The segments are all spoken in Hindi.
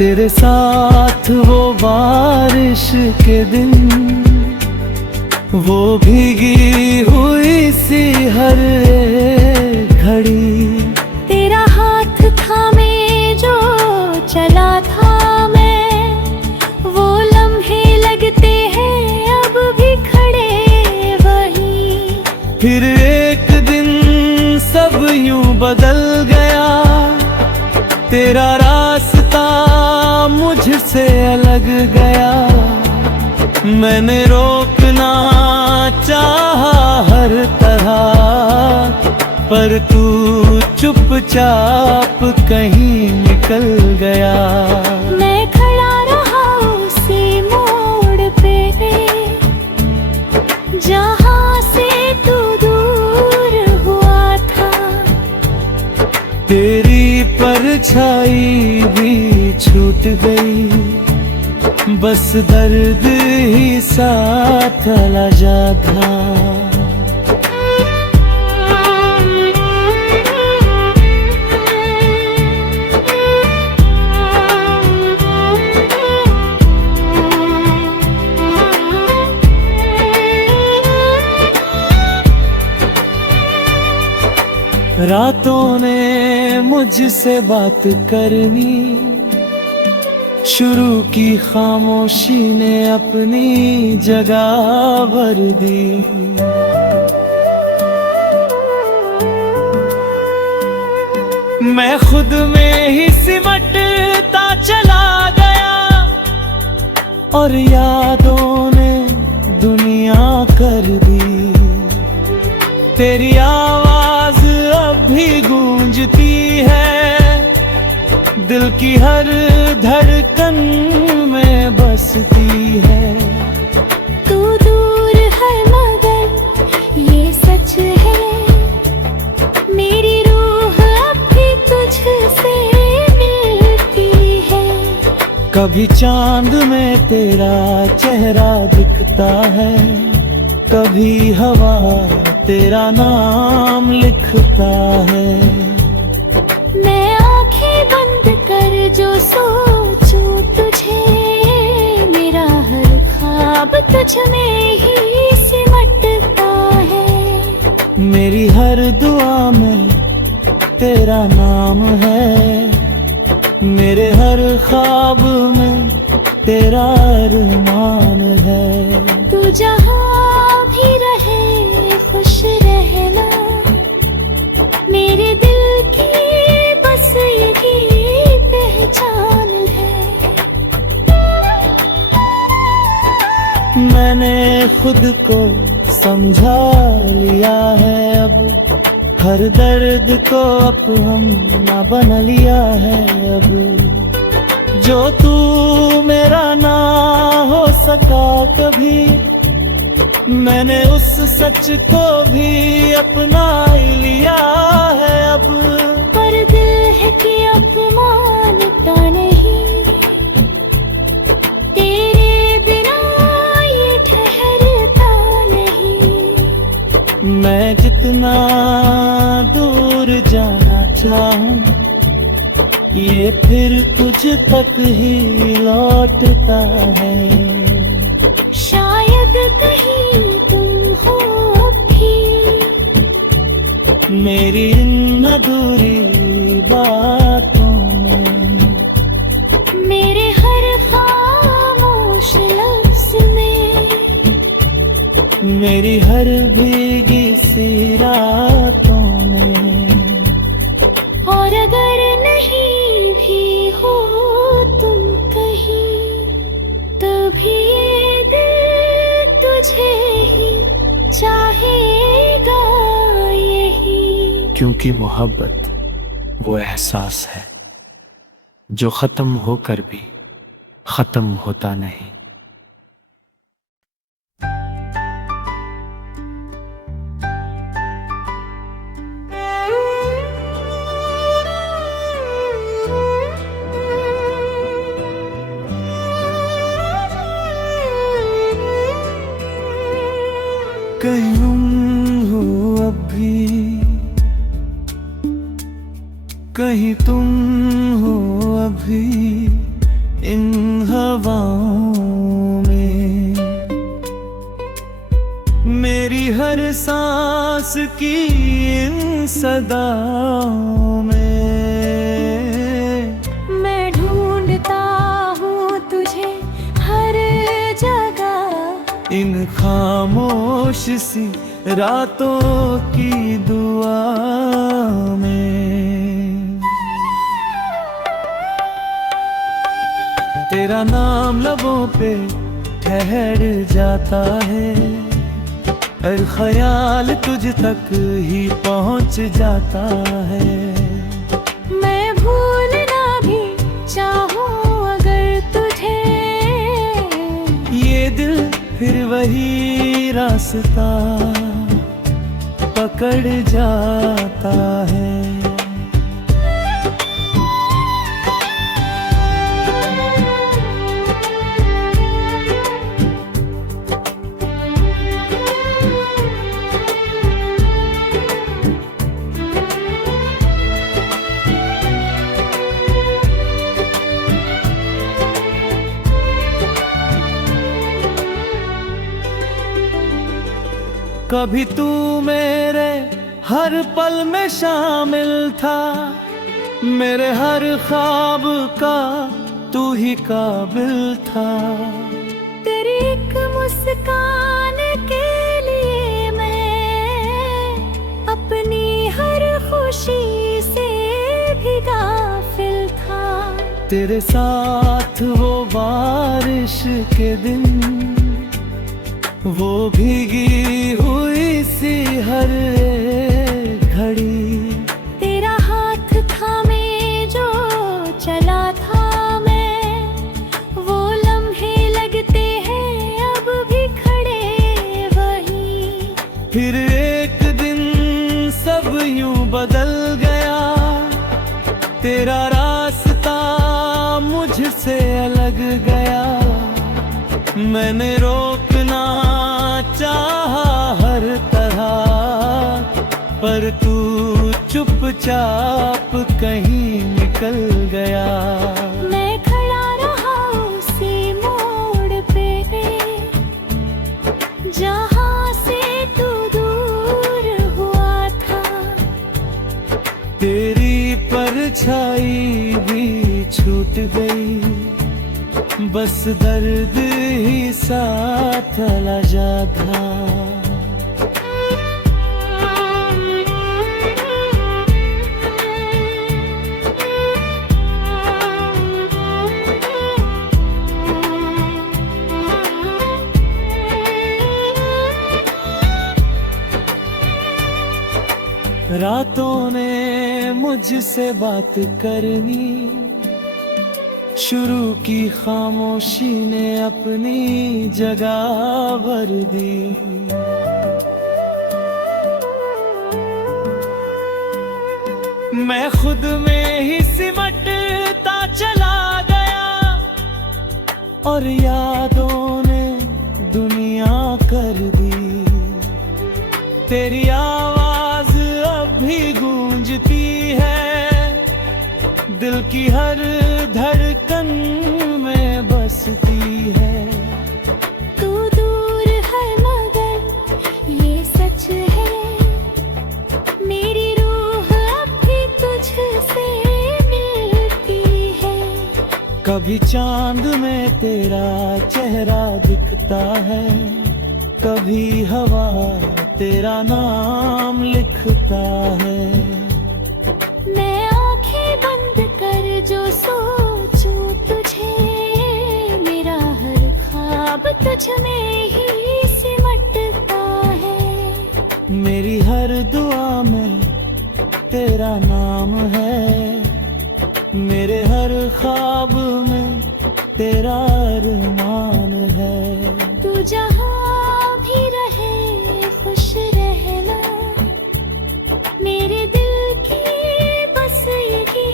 तेरे साथ वो बारिश के दिन, वो भीगी हुई सी हर एक घड़ी। तेरा हाथ थामे जो चला था मैं, वो लम्हे लगते हैं अब भी खड़े वहीं। फिर एक दिन सब यूं बदल गया, तेरा रास्ता मुझसे अलग गया। मैंने रोकना चाहा हर तरह, पर तू चुपचाप कहीं निकल गया। मैं खड़ा रहा उसी मोड़ पे, जहाँ से तू दूर हुआ था। तेरी परछाई भी छूट गई, बस दर्द ही साथ लजा था। रातों ने मुझसे बात करनी शुरू की, खामोशी ने अपनी जगह भर दी। मैं खुद में ही सिमटता चला गया, और यादों ने दुनिया कर दी। तेरी आवाज अब भी गूंजती है, दिल की हर धड़कन में बसती है। तू दूर है मगर ये सच है, मेरी रूह अब भी तुझसे मिलती है। कभी चांद में तेरा चेहरा दिखता है, कभी हवा तेरा नाम लिखता है। मैं आंखें बंद कर जो सोचूं तुझे, मेरा हर ख्वाब तुझ में ही सिमटता है। मेरी हर दुआ में तेरा नाम है, मेरे हर ख्वाब में तेरा अरमान है। तू जहाँ भी रहे खुश रहना, मेरे दिल की बस यही पहचान है। मैंने खुद को समझा लिया है अब, हर दर्द को अपना बना लिया है अब। जो तू मेरा ना हो सका कभी, मैंने उस सच को भी अपना ही लिया है अब। पर दिल है कि अब मानता नहीं, तेरे बिना ये ठहरता नहीं। मैं जितना दूर जाना चाहूं, ये फिर तुझ तक ही लौटता है। शायद कहीं तुम हो भी मेरी इन अधूरी बातों में, मेरे हर खामोश लफ्ज़ में, मेरी हर भीगी सी रातों में। और अगर नहीं भी हो तुम कहीं, तभी ये दिल तुझे ही चाहेगा यही। क्योंकि मोहब्बत वो एहसास है जो खत्म होकर भी खत्म होता नहीं। कहीं तुम हो अब भी, कहीं तुम हो अभी, इन हवाओं में, मेरी हर सांस की इन सदाओं में। मैं ढूंढता हूँ तुझे हर जगह, इन खामोश सी रातों की दुआ में। तेरा नाम लबों पे ठहर जाता है, हर ख्याल तुझ तक ही पहुंच जाता है। मैं भूलना भी चाहूँ अगर तुझे, ये दिल फिर वही रास्ता पकड़ जाता है। कभी तू मेरे हर पल में शामिल था, मेरे हर ख्वाब का तू ही काबिल था। तेरी एक मुस्कान के लिए मैं अपनी हर खुशी से भी गाफिल था। तेरे साथ वो बारिश के दिन, वो भीगी हुई सी हर एक घड़ी, तेरा हाथ थामे जो चला था मैं, वो लम्हे लगते हैं अब भी खड़े वहीं। फिर एक दिन सब यूं बदल गया, तेरा रास्ता मुझसे अलग गया। मैंने रोकना चाहा हर तरह, पर तू चुपचाप कहीं निकल गया। मैं खड़ा रहा उसी मोड़ पे जहाँ से तू दूर हुआ था। तेरी परछाई भी छूट गई, बस दर्द ही साथ लगा था। रातों ने मुझसे बात करनी शुरू की, खामोशी ने अपनी जगह भर दी। मैं खुद में ही सिमटता चला गया, और यादों ने दुनिया कर दी। तेरी आवाज अब भी गूंजती है, दिल की हर धड़कन में बसती है। तू दूर है मगर ये सच है, मेरी रूह अब भी तुझसे मिलती है। कभी चांद में तेरा चेहरा दिखता है, कभी हवा तेरा नाम लिखता है। मैं आंखें बंद कर जो सोचूं तुझे, मेरा हर ख्वाब तुझ में ही सिमटता है। मेरी हर दुआ में तेरा नाम है, मेरे हर ख्वाब में तेरा अरमान है। तू जहाँ भी रहे खुश रहना, मेरे दिल की बस यही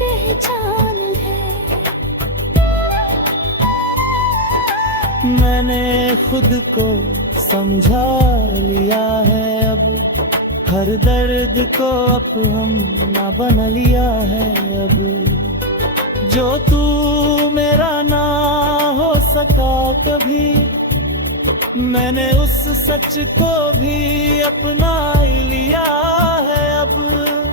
पहचान है। मैंने खुद को समझा लिया है अब, हर दर्द को अपना बना लिया है अब। जो तू मेरे सका कभी, मैंने उस सच को भी अपना ही लिया है अब।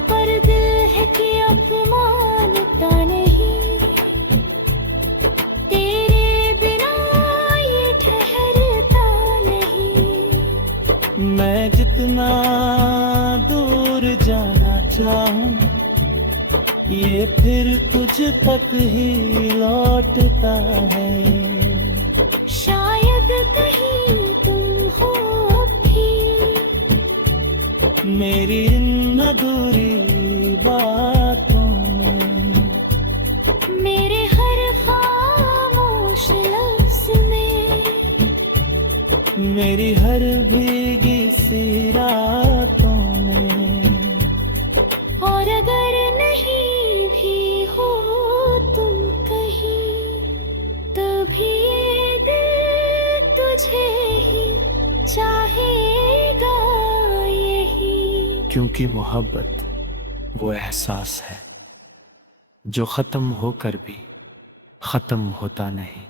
पर दिल है कि अब मानता नहीं, तेरे बिना ये ठहरता नहीं। मैं जितना दूर जाना चाहूं, ये फिर तुझ तक ही लौटता है। शायद कहीं तुम हो भी मेरी इन अधूरी बातों में, मेरे हर खामोश लफ्ज में, मेरी हर भीगी सी रातों में। और अगर नहीं भी हो तुम कहीं, तभी ये दिल तुझे ही चाहेगा यही। क्योंकि मोहब्बत वो एहसास है जो खत्म होकर भी खत्म होता नहीं।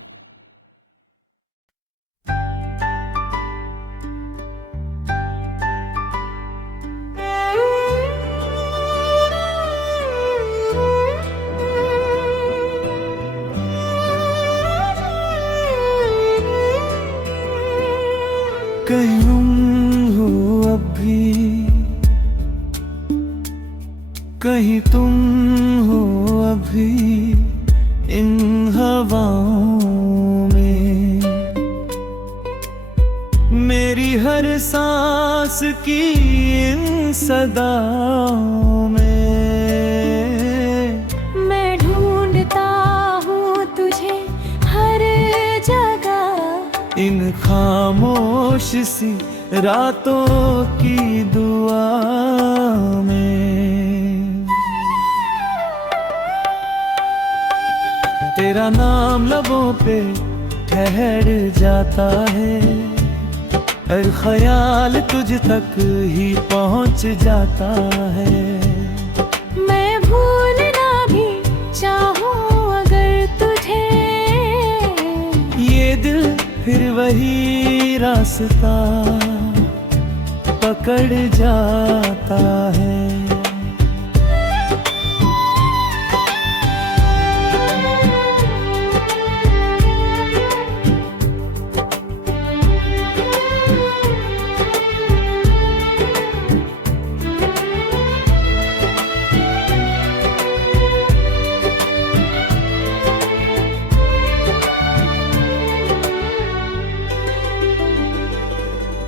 कहीं हो अब भी, कहीं तुम हो अभी इन हवाओं में। मेरी हर सांस की इन सदाओं में। मैं ढूंढता हूँ तुझे हर जगह, इन खामोश सी रातों की दुआ में। तेरा नाम लबों पे ठहर जाता है, हर ख्याल तुझ तक ही पहुंच जाता है। मैं भूलना भी चाहूँ अगर तुझे, ये दिल फिर वही रास्ता पकड़ जाता है।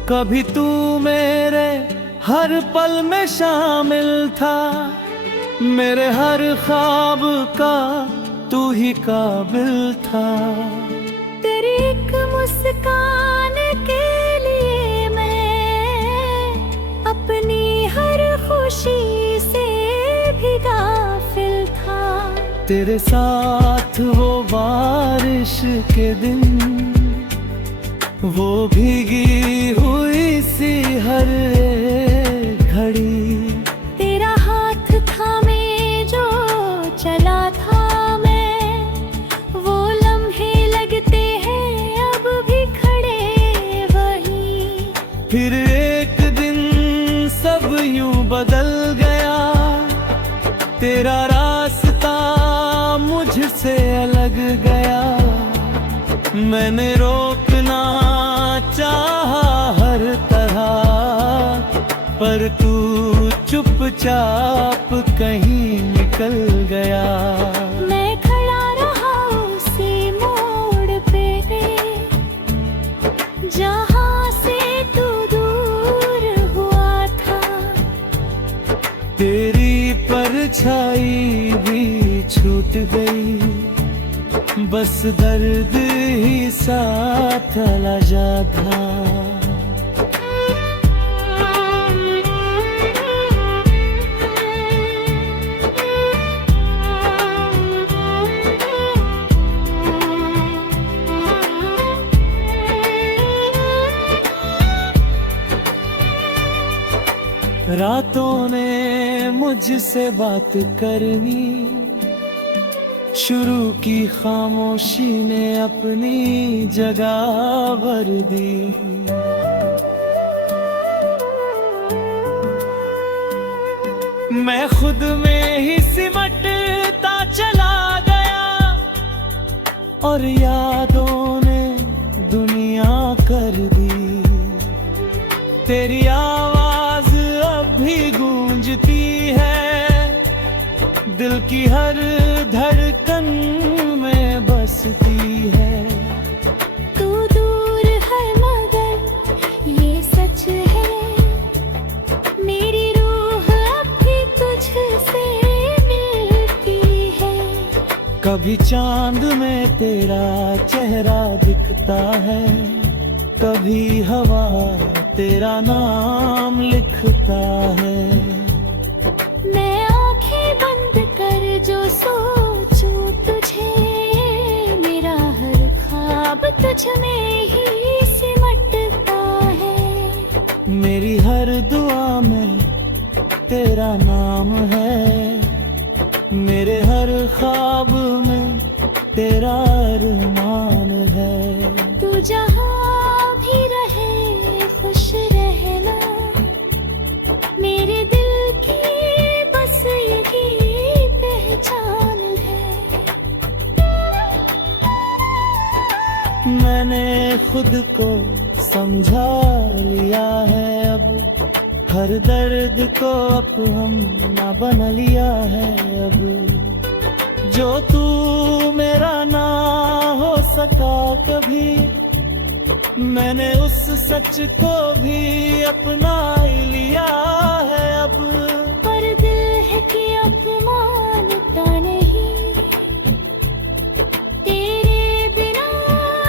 कभी तू मेरे हर पल में शामिल था, मेरे हर ख्वाब का तू ही काबिल था। तेरी एक मुस्कान के लिए मैं अपनी हर खुशी से भी गाफिल था। तेरे साथ वो बारिश के दिन, वो भीगी हुई सी हर एक घड़ी। तेरा हाथ थामे जो चला था मैं, वो लम्हे लगते हैं अब भी खड़े वहीं। फिर एक दिन सब यूं बदल गया, तेरा रास्ता मुझसे अलग गया। मैंने रोकना चाहा हर तरह, पर तू चुपचाप कहीं निकल गया। मैं खड़ा रहा उसी मोड़ पे जहाँ से तू दूर हुआ था। तेरी परछाई भी छूट गई, बस दर्द ही साथ लजा था। रातों ने मुझसे बात करनी शुरू की खामोशी ने अपनी जगह भर दी। मैं खुद में ही सिमटता चला गया और यादों ने दुनिया कर दी। तेरी आवाज अब भी गूंजती है, दिल की हर धड़कन में बसती है। तू दूर है मगर ये सच है, मेरी रूह अब भी तुझसे मिलती है। कभी चांद में तेरा चेहरा दिखता है, कभी हवा तेरा नाम लिखता है। मैं आंखें बंद कर जो सोचूं तुझे, मेरा हर ख्वाब तुझ में ही सिमटता है। मेरी हर दुआ में तेरा नाम है, मेरे हर ख्वाब में तेरा अरमान है। तू जहाँ भी रहे खुश रहना, मेरे दिल की बस यही पहचान है। मैंने खुद को समझा लिया है अब, हर दर्द को अपना बना लिया है अब। जो तू मेरा ना हो सका कभी, मैंने उस सच को भी अपना ही लिया है अब। पर दिल है कि अपमानता नहीं, तेरे बिना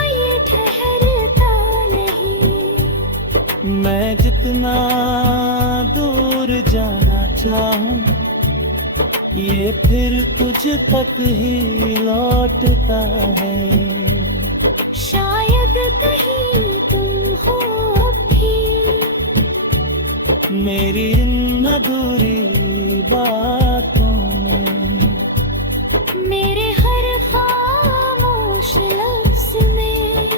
ये ठहरता नहीं। मैं जितना दूर जाना चाहूं, ये फिर तुझ तक ही लौटता है। शायद कहीं तुम हो भी मेरी इन अधूरी बातों में, मेरे हर खामोश लफ्ज में,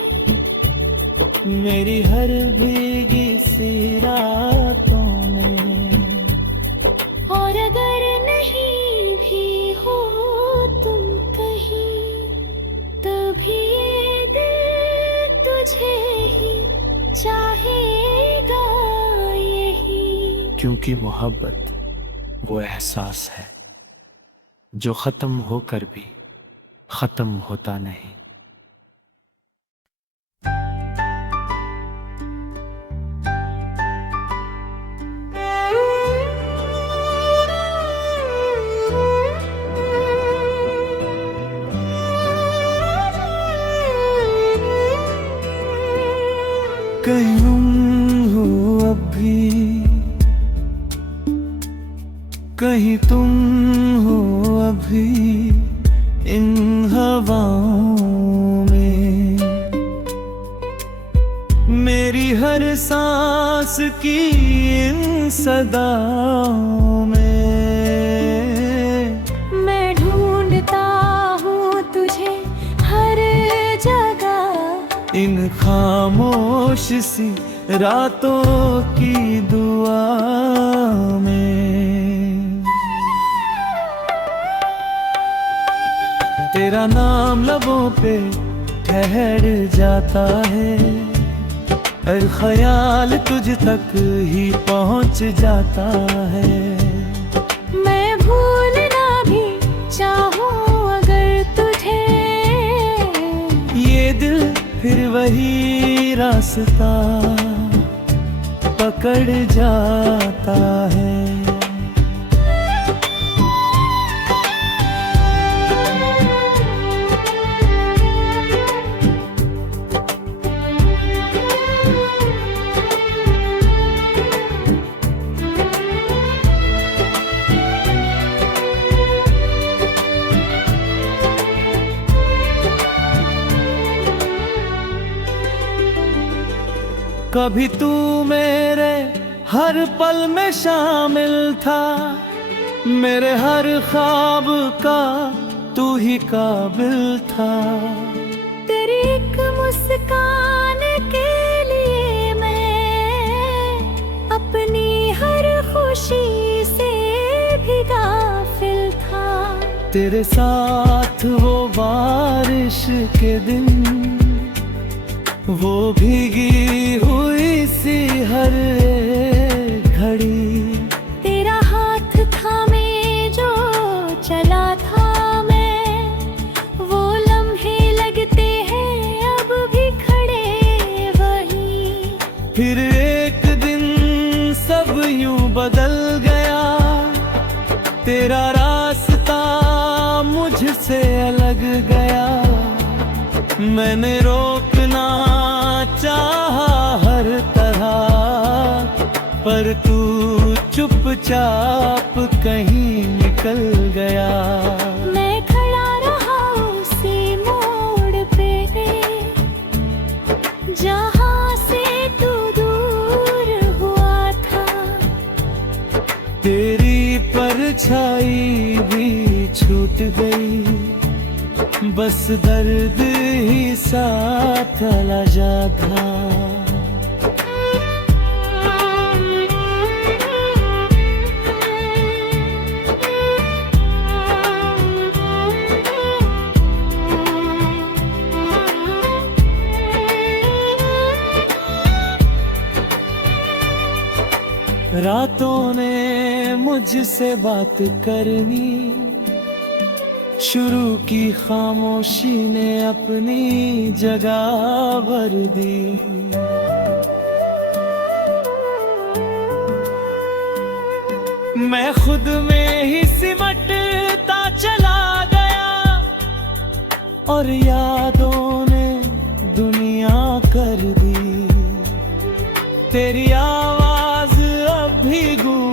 मेरी हर भीगी सी रातों में। और अगर नहीं भी हो तुम कहीं, तभी ये दिल तुझे ही चाहेगा यही। क्योंकि मोहब्बत वो एहसास है जो खत्म होकर भी खत्म होता नहीं। कहीं तुम हो अब भी, कहीं तुम हो अभी इन हवाओं में। मेरी हर सांस की इन सदाओं में। मैं ढूंढता हूँ तुझे हर जगह, इन खामोश सी रातों की दुआ में। तेरा नाम लबों पे ठहर जाता है, हर ख्याल तुझ तक ही पहुंच जाता है। मैं भूलना भी चाहूँ अगर तुझे, ये दिल फिर वही रास्ता पकड़ जाता है। कभी तू मेरे हर पल में शामिल था, मेरे हर ख्वाब का तू ही काबिल था। तेरी एक मुस्कान के लिए मैं अपनी हर खुशी से भी गाफिल था। तेरे साथ वो बारिश के दिन, वो भीगी हुई सी हर एक घड़ी, तेरा हाथ थामे जो चला था मैं, वो लम्हे लगते हैं अब भी खड़े वही। फिर एक दिन सब यूं बदल गया, तेरा रास्ता मुझसे अलग गया। मैंने रोकना चाहा हर तरह, पर तू चुपचाप कहीं निकल गया। मैं खड़ा रहा उसी मोड़ पे जहाँ से तू दूर हुआ था। तेरी परछाई भी छूट गई, बस दर्द ही साथ लजा था। रातों ने मुझसे बात करनी शुरू की, खामोशी ने अपनी जगह भर दी। मैं खुद में ही सिमटता चला गया, और यादों ने दुनिया कर दी। तेरी आवाज अब भी गूंजती